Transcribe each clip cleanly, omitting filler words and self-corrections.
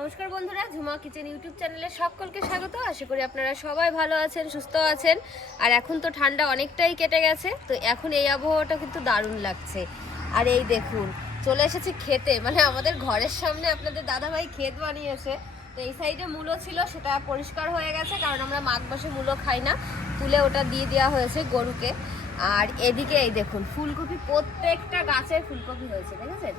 নমস্কার বন্ধুরা, Jhuma kitchen YouTube চ্যানেলে সকলকে স্বাগত। আশা করি আপনারা সবাই ভালো আছেন, সুস্থ আছেন। আর এখন তো ঠান্ডা অনেকটাই কেটে গেছে, তো এখন এই আবহাওয়াটা কিন্তু দারুণ লাগছে। আর এই দেখুন চলে এসেছি খেতে, মানে আমাদের ঘরের সামনে আপনাদের দাদাভাই ক্ষেত বানিয়েছে। তো এই সাইডে মূলো ছিল, সেটা পরিষ্কার হয়ে গেছে, কারণ আমরা মাঘ মাসে মূলো খাই না, তুলে ওটা দিয়ে দেওয়া হয়েছে গরুকে। আর এদিকে এই দেখুন ফুলকপি, প্রত্যেকটা গাছে ফুলকপি হয়েছে, দেখেছেন?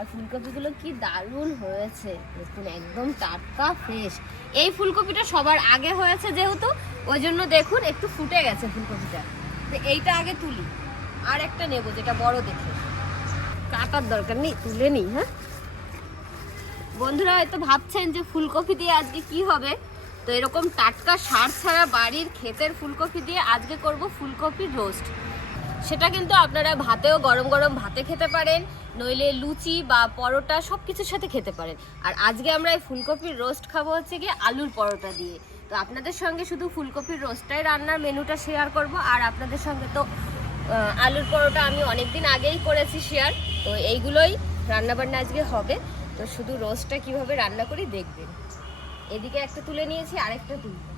আর ফুলকপিগুলো কি দারুণ হয়েছে দেখুন, একদম টাটকা ফ্রেশ। এই ফুলকপিটা সবার আগে হয়েছে যেহেতু, ওই জন্য দেখুন একটু ফুটে গেছে ফুলকপিটা। তো এইটা আগে তুলি, আর একটা নেবো যেটা বড় দেখে, কাটার দরকার নেই, তুলে নিই। হ্যাঁ বন্ধুরা, হয়তো ভাবছেন যে ফুলকপি দিয়ে আজকে কি হবে। তো এরকম টাটকা সার ছাড়া বাড়ির ক্ষেতের ফুলকপি দিয়ে আজকে করব ফুলকপির রোস্ট। সেটা কিন্তু আপনারা ভাতেও, গরম গরম ভাতে খেতে পারেন, নইলে লুচি বা পরোটা সব কিছুর সাথে খেতে পারেন। আর আজকে আমরা এই ফুলকপির রোস্ট খাবো হচ্ছে গিয়ে আলুর পরোটা দিয়ে। তো আপনাদের সঙ্গে শুধু ফুলকপির রোস্টটাই রান্নার মেনুটা শেয়ার করব, আর আপনাদের সঙ্গে তো আলুর পরোটা আমি অনেকদিন আগেই করেছি শেয়ার। তো এইগুলোই রান্নাবান্না আজকে হবে। তো শুধু রোস্টটা কিভাবে রান্না করি দেখবেন। এদিকে একটা তুলে নিয়েছি, আরেকটা তুলবো।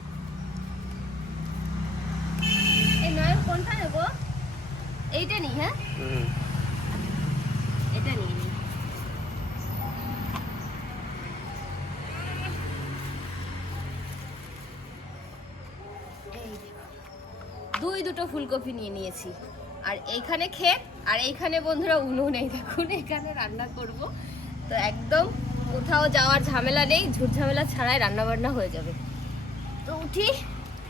এই নয়, কোনটা নেবো? এইটা নি। হ্যাঁ এটা নিয়ে নিই। দুটো ফুলকপি নিয়ে নিয়েছি, আর এইখানে ক্ষেত, আর এইখানে বন্ধুরা উনুন। এই দেখুন এখানে রান্না করব। তো একদম কোথাও যাওয়ার ঝামেলা নেই, ঝুট ঝামেলা ছাড়াই রান্না বান্না হয়ে যাবে। তো উঠি,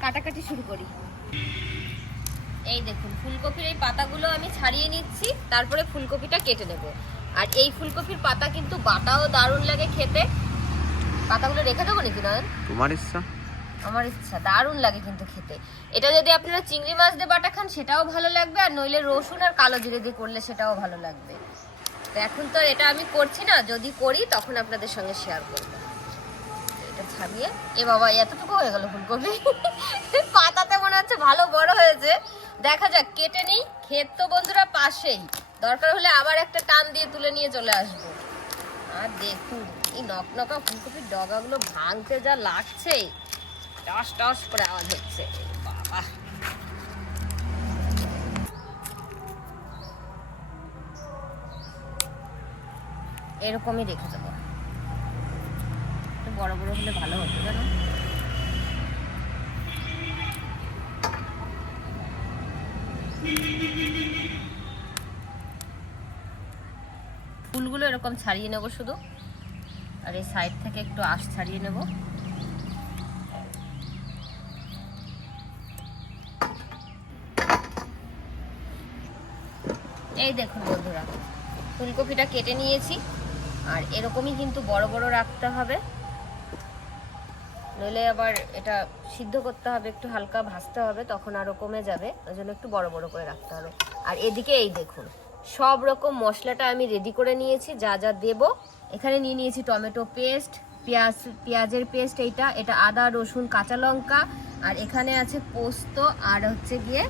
কাটাকাটি শুরু করি। এই দেখুন ফুলকপির এই পাতাগুলো আমি ছাড়িয়ে নিচ্ছি, তারপরে ফুলকপিটা কেটে নেব। আর এই ফুলকপির পাতা কিন্তু বাটাও দারুণ লাগে খেতে। পাতাগুলো রেখে দেবো নাকি নয়ন? তোমার ইচ্ছা। আমার ইচ্ছা, দারুণ লাগে কিন্তু খেতে। এটা যদি আপনারা চিংড়ি মাছ দিয়ে বাটা খান সেটাও ভালো লাগবে, আর নইলে রসুন আর কালো জিরে দিয়ে করলে সেটাও ভালো লাগবে। তো এখন তো এটা আমি করছি না, যদি করি তখন আপনাদের সঙ্গে শেয়ার করব। এটা ছাড়িয়ে, এ বাবা এতটুকু হয়ে গেল ফুলকপি। পাতাতে মনে হচ্ছে ভালো বড় হয়েছে, দেখা যাক। কেটে নিই, ক্ষেত তো বন্ধুরা পাশেই, দরকার হলে আবার একটা টান দিয়ে তুলে নিয়ে চলে আসবো। আর দেখুন এই নকনকা ফুলকপির ডগাগুলো ভাঙতে যা লাগছে, টস টস করে আওয়াজ হচ্ছে। বাবা, এরকমই রেখে দেবো, বড় বড় হলে ভালো হতো জানো। ফুলগুলো এরকম ছাড়িয়ে নেব শুধু, আর এই সাইড থেকে একটু আঁশ ছাড়িয়ে নেব। এই দেখুন বন্ধুরা, ফুলকপিটা কেটে নিয়েছি, আর এরকমই কিন্তু বড় বড় রাখতে হবে, নইলে আবার এটা সিদ্ধ করতে হবে, একটু হালকা ভাজতে হবে, তখন আরও কমে যাবে, ওই জন্য একটু বড় বড় করে রাখতে হবে। আর এদিকে এই দেখুন সব রকম মশলাটা আমি রেডি করে নিয়েছি, যা যা দেব। এখানে নিয়ে নিয়েছি টমেটো পেস্ট, পেঁয়াজের পেস্ট, এটা আদা রসুন কাঁচা লঙ্কা, আর এখানে আছে পোস্ত, আর হচ্ছে গিয়ে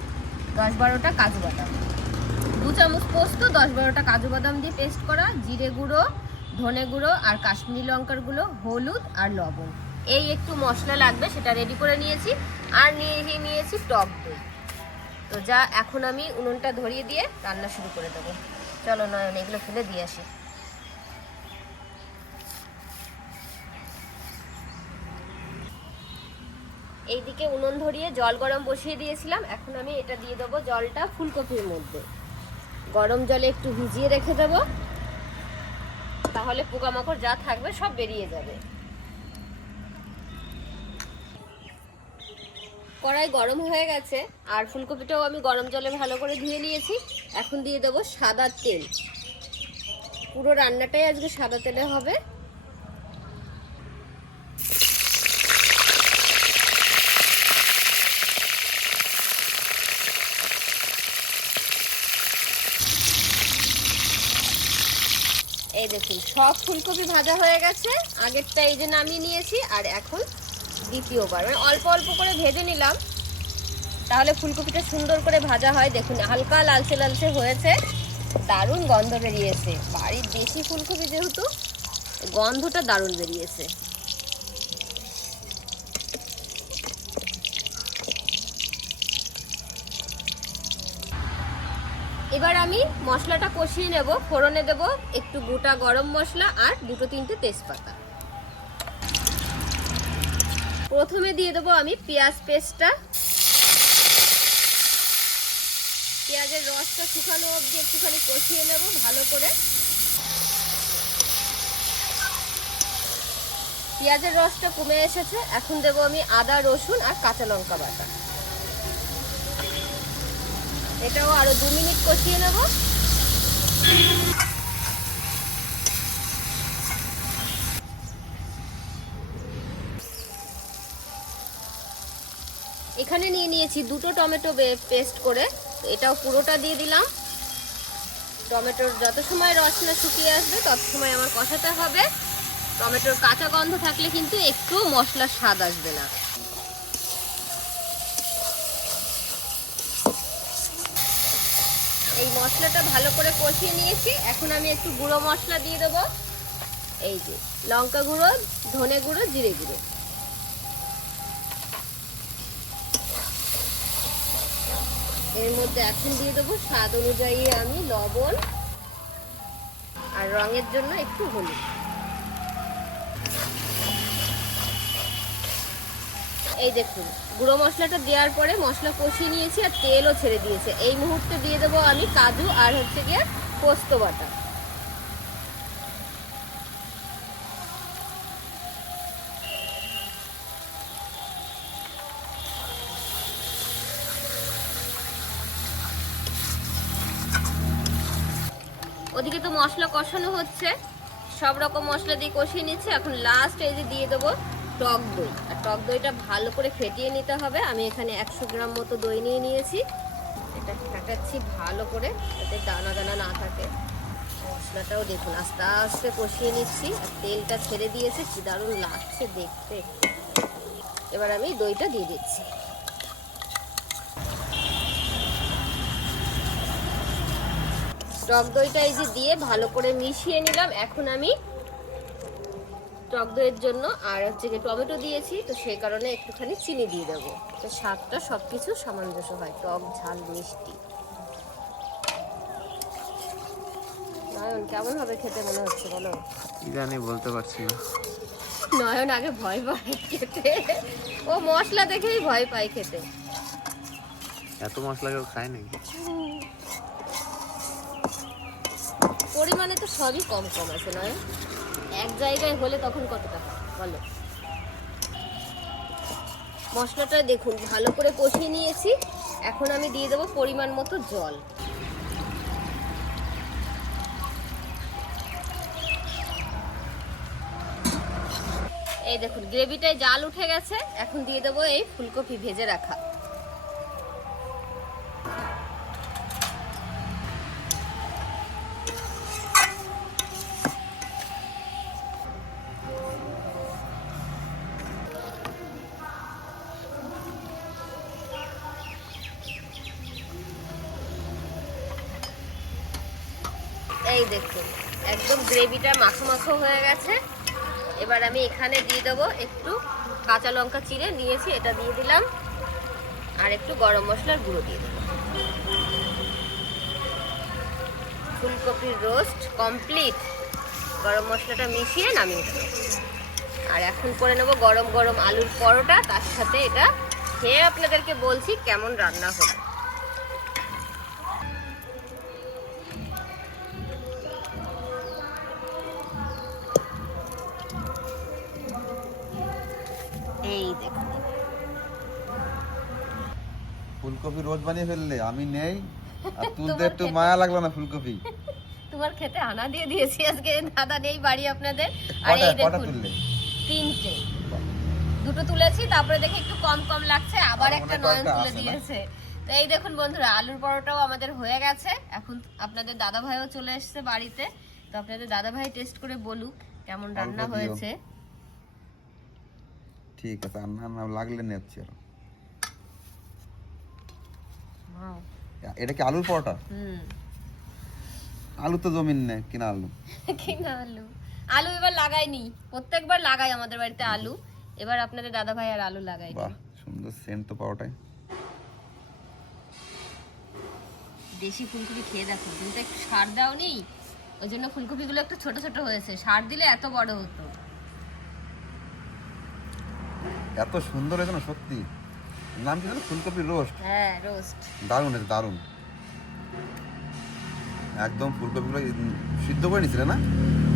10-12টা কাজু বাদাম, 2 চামচ পোস্ত, 10-12টা কাজু বাদাম দিয়ে পেস্ট করা, জিরে গুঁড়ো, ধনে গুঁড়ো, আর কাশ্মীরি লঙ্কার গুঁড়ো, হলুদ আর লবণ। এই একটু মশলা লাগবে, সেটা রেডি করে নিয়েছি। আর নিয়েছি টক দই। তো যা, এখন আমি উনুনটা ধরিয়ে দিয়ে রান্না শুরু করে দেবো। চলো নয়ন, এগুলো ফেলে দিয়ে আসি। এইদিকে উনুন ধরিয়ে জল গরম বসিয়ে দিয়েছিলাম, এখন আমি এটা দিয়ে দেবো জলটা ফুলকপির মধ্যে। গরম জলে একটু ভিজিয়ে রেখে দেবো, তাহলে পোকামাকড় যা থাকবে সব বেরিয়ে যাবে। কড়াই গরম হয়ে গেছে, আর ফুলকপিটাও আমি গরম জলে ভালো করে ধুয়ে নিয়েছি। এখন দিয়ে দেবো সাদা তেল, পুরো রান্নাটাই আজকে সাদা তেলে হবে। এই দেখুন সব ফুলকপি ভাজা হয়ে গেছে, আগেরটা এই যে নামিয়ে নিয়েছি, আর এখন দ্বিতীয়বার মানে অল্প অল্প করে ভেজে নিলাম, তাহলে ফুলকপিটা সুন্দর করে ভাজা হয়। দেখুন হালকা লালচে লালচে হয়েছে, দারুণ গন্ধ বেরিয়েছে। বাড়ির দেশি ফুলকপি যেহেতু, গন্ধটা দারুণ বেরিয়েছে। এবার আমি মশলাটা কষিয়ে নেব। ফোড়নে দেব একটু গোটা গরম মশলা আর 2-3টে তেজপাতা। প্রথমে দিয়ে দেবো আমি পেঁয়াজ পেস্টটা। পেঁয়াজের রসটা শুকানো অবধি একটুখানি কষিয়ে নেব ভালো করে। পেঁয়াজের রসটা কমে এসেছে, এখন দেবো আমি আদা রসুন আর কাঁচা লঙ্কা বাটা। এটাও আরো 2 মিনিট কষিয়ে নেব। এখানে নিয়ে নিয়েছি 2টো টমেটো পেস্ট করে, এটাও পুরোটা দিয়ে দিলাম। টমেটোর যত সময় রস না শুকিয়ে আসবে তত সময় আমার কষাতে হবে। টমেটোর কাঁচা গন্ধ থাকলে কিন্তু একটু মশলার স্বাদ আসবে না। এই মশলাটা ভালো করে কষিয়ে নিয়েছি, এখন আমি একটু গুঁড়ো মশলা দিয়ে দেবো। এই যে লঙ্কা গুঁড়ো, ধনে গুঁড়ো, জিরে গুঁড়ো। এর মধ্যে এখন দিয়ে দেবো স্বাদ অনুযায়ী আমি লবণ আর রঙের জন্য একটু হলুদ। এই দেখুন গুঁড়ো মশলাটা দেওয়ার পরে মশলা কষিয়ে নিয়েছি আর তেলও ছেড়ে দিয়েছে। এই মুহূর্তে দিয়ে দেবো আমি কাজু আর হচ্ছে গিয়ে পোস্ত বাটা। ওদিকে তো মশলা কষানো হচ্ছে, সব রকম মশলা দিয়ে কষিয়ে নিচ্ছে। এখন লাস্ট এই যে দিয়ে দেবো টক দই, আর টক দইটা ভালো করে ফেটিয়ে নিতে হবে। আমি এখানে 100 গ্রাম মতো দই নিয়ে নিয়েছি। এটা ফেটাচ্ছি ভালো করে যাতে দানা দানা না থাকে। মশলাটাও দেখুন আস্তে আস্তে কষিয়ে নিচ্ছি আর তেলটা ছেড়ে দিয়েছে, কি দারুণ লাগছে দেখতে। এবার আমি দইটা দিয়ে দিচ্ছি। টক দইটা এই যে দিয়ে ভালো করে মিশিয়ে নিলাম। এখন আমি টক দইয়ের জন্য আর হচ্ছে যে টমেটো দিয়েছি, তো সেই কারণে একটুখানি চিনি দিয়ে দেবো, তো স্বাদটা সবকিছু সামঞ্জস্য হয়, টক ঝাল মিষ্টি। নয়ন কেমন হবে খেতে মনে হচ্ছে বলো? কি জানি বলতে পারছি না। নয়ন আগে ভয় পায় খেতে, ও মশলা দেখেই ভয় পায় খেতে। এত মশলা কেউ খায় নাকি? পরিমাণে তো সবই কম কম আছে নয়ন, এক জায়গায় হলে তখন কতটা বলো। মশলাটা দেখুন ভালো করে কষিয়ে নিয়েছি, এখন আমি দিয়ে দেবো পরিমাণ মতো জল। এই দেখুন গ্রেভিটায় জাল উঠে গেছে, এখন দিয়ে দেবো এই ফুলকপি ভেজে রাখা। এই দেখুন একদম গ্রেভিটা মাখো মাখো হয়ে গেছে। এবার আমি এখানে দিয়ে দেবো একটু কাঁচা লঙ্কা চিড়ে নিয়েছি, এটা দিয়ে দিলাম, আর একটু গরম মশলার গুঁড়ো দিয়ে দেবো। ফুলকপির রোস্ট কমপ্লিট। গরম মশলাটা মিশিয়ে নামিয়ে দেবো। আর এখন করে নেবো গরম গরম আলুর পরোটা, তার সাথে এটা খেয়ে আপনাদেরকে বলছি কেমন রান্না হলো। এই দেখুন ফুলকপি রোজ বানিয়ে ফেললে, আমি নেই আর তুলতে একটু মায়া লাগলো না ফুলকপি? তোমার খেতে আনা দিয়ে দিয়েছি আজকে, দাদা নেই বাড়ি আপনাদের। আর এই দেখুন 3টে, 2টো তুলেছি, তারপরে দেখে একটু কম কম লাগছে, আবার একটা নয়ন তুলে দিয়েছে। তো এই দেখুন বন্ধুরা আলুর পরোটাও আমাদের হয়ে গেছে। এখন আপনাদের দাদা ভাইও চলে এসেছে বাড়িতে, তো আপনাদের দাদা ভাই টেস্ট করে বলুক কেমন রান্না হয়েছে। ঠিক আছে, রান্না লাগলে নেচ্ছি। এটা কি আলুর পরোটা? হুম, আলু তো জমিন নেই, কিনা আলু। কিনা আলু আলু এবার লাগাইনি, প্রত্যেকবার লাগাই আমাদের বাড়িতে আলু, এবার আপনাদের দাদা ভাই আর আলু লাগাইনি। বাহ সুন্দর সেন্ট তো পাওয়াটাই। দেশি ফুলকপি খেয়ে দেখো, কিন্তু একটু সার দাও নি, ওই জন্য ফুলকপিগুলো একটু ছোট ছোট হয়েছে, সার দিলে এত বড় হতো। এত সুন্দর হয়েছে না সত্যি। নাম কি জানো? ফুলকপি রোস্ট। হ্যাঁ রোস্ট। দারুণ হয়েছে দারুণ। একদম ফুলকপিগুলো সিদ্ধ করে নিছিলে না?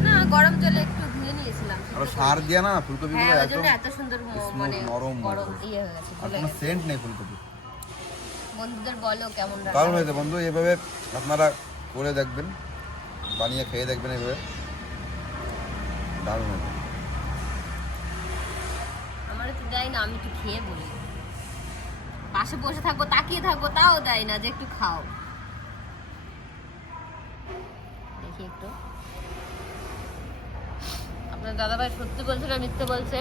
না গরম জলে একটু ধুয়ে নিয়েছিলাম। আর সার দিয়ে না ফুলকপিগুলো হ্যাঁ ওই একদম জন্য এত সুন্দর smooth, মানে নরম গরম মতো। ইয়ে হয়ে গেছে, আর গলে কোনো গেছে। সেন্ট নেই ফুলকপি। বন্ধুদের বলো কেমন দারুণ রান্না হয়েছে বন্ধু, এভাবে আপনারা করে দেখবেন, বানিয়ে খেয়ে দেখবেন এভাবে, দারুণ হয়েছে। আমার তো দেয় না, আমি একটু খেয়ে বলি, পাশে বসে থাকবো তাকিয়ে থাকবো তাও দেয় না যে একটু খাও। দেখি একটু, আপনার দাদা ভাই সত্যি বলছে না মিথ্যে বলছে?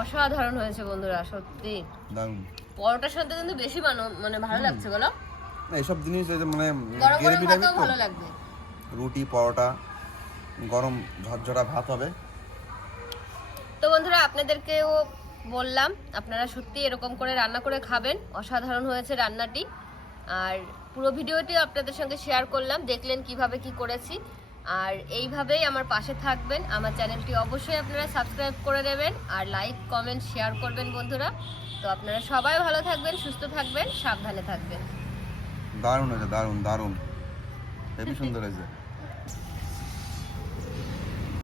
অসাধারণ হয়েছে বন্ধুরা, সত্যি। দারুণ। পরোটার সাথে কিন্তু বেশি মানে ভালো লাগছে বলো? না এসব জিনিস এই যে মানে গরম গরম গ্রেভি টাইপের ভাতেও তো, ভালো লাগবে। রুটি পরোটা গরম ঝরঝরা ভাত হবে। তো বন্ধুরা আপনাদেরকেও বললাম, আপনারা সত্যি এরকম করে রান্না করে খাবেন, অসাধারণ হয়েছে রান্নাটি। আর পুরো ভিডিওটি আপনাদের সঙ্গে শেয়ার করলাম, দেখলেন কিভাবে কি করেছি। আর এইভাবেই আমার পাশে থাকবেন, আমার চ্যানেলটি অবশ্যই আপনারা সাবস্ক্রাইব করে দেবেন, আর লাইক কমেন্ট শেয়ার করবেন বন্ধুরা। তো আপনারা সবাই ভালো থাকবেন, সুস্থ থাকবেন, সাবধানে থাকবেন। দারুণ হয়েছে দারুণ দারুণ, হেবি সুন্দর হয়েছে।